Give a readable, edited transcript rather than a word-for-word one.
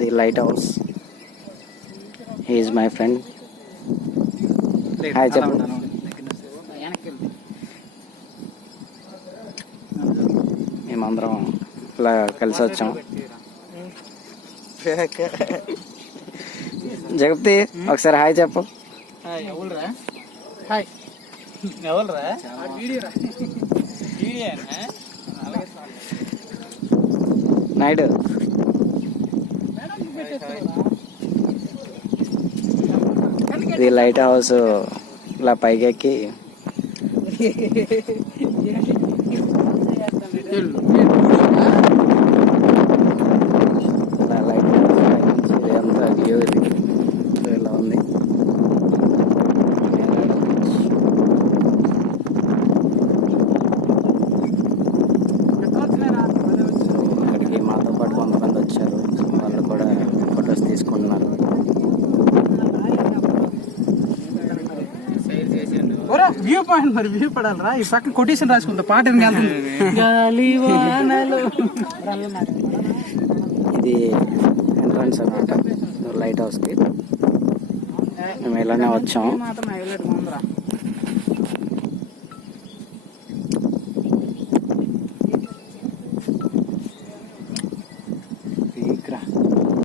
ఇది light house. He is my friend. Hi చెప్పు. మేమందరం ఇలా కలిసి వచ్చాం. జగప్తి ఒకసారి హాయ్ చెప్పు. నాయుడు ఇది లైట్ హౌస్. ఇలా పైకెక్కి లైట్ హౌస్ ఇదంతా వ్యూ. ఇది ఇలా ఉంది. ఇక్కడికి మాతో పాటు కొంతమంది వచ్చారు. వాళ్ళు కూడా ఫొటోస్ తీసుకుంటున్నారు. వ్యూ పాయింట్ మరి వ్యూ పడాలరా. ఈ పక్కన కొటేషన్ రాసుకుంటా పాట ఇది ఎంట్రన్స్ అన్నమాట లైట్ హౌస్ కి. మేము ఇలానే వచ్చాము.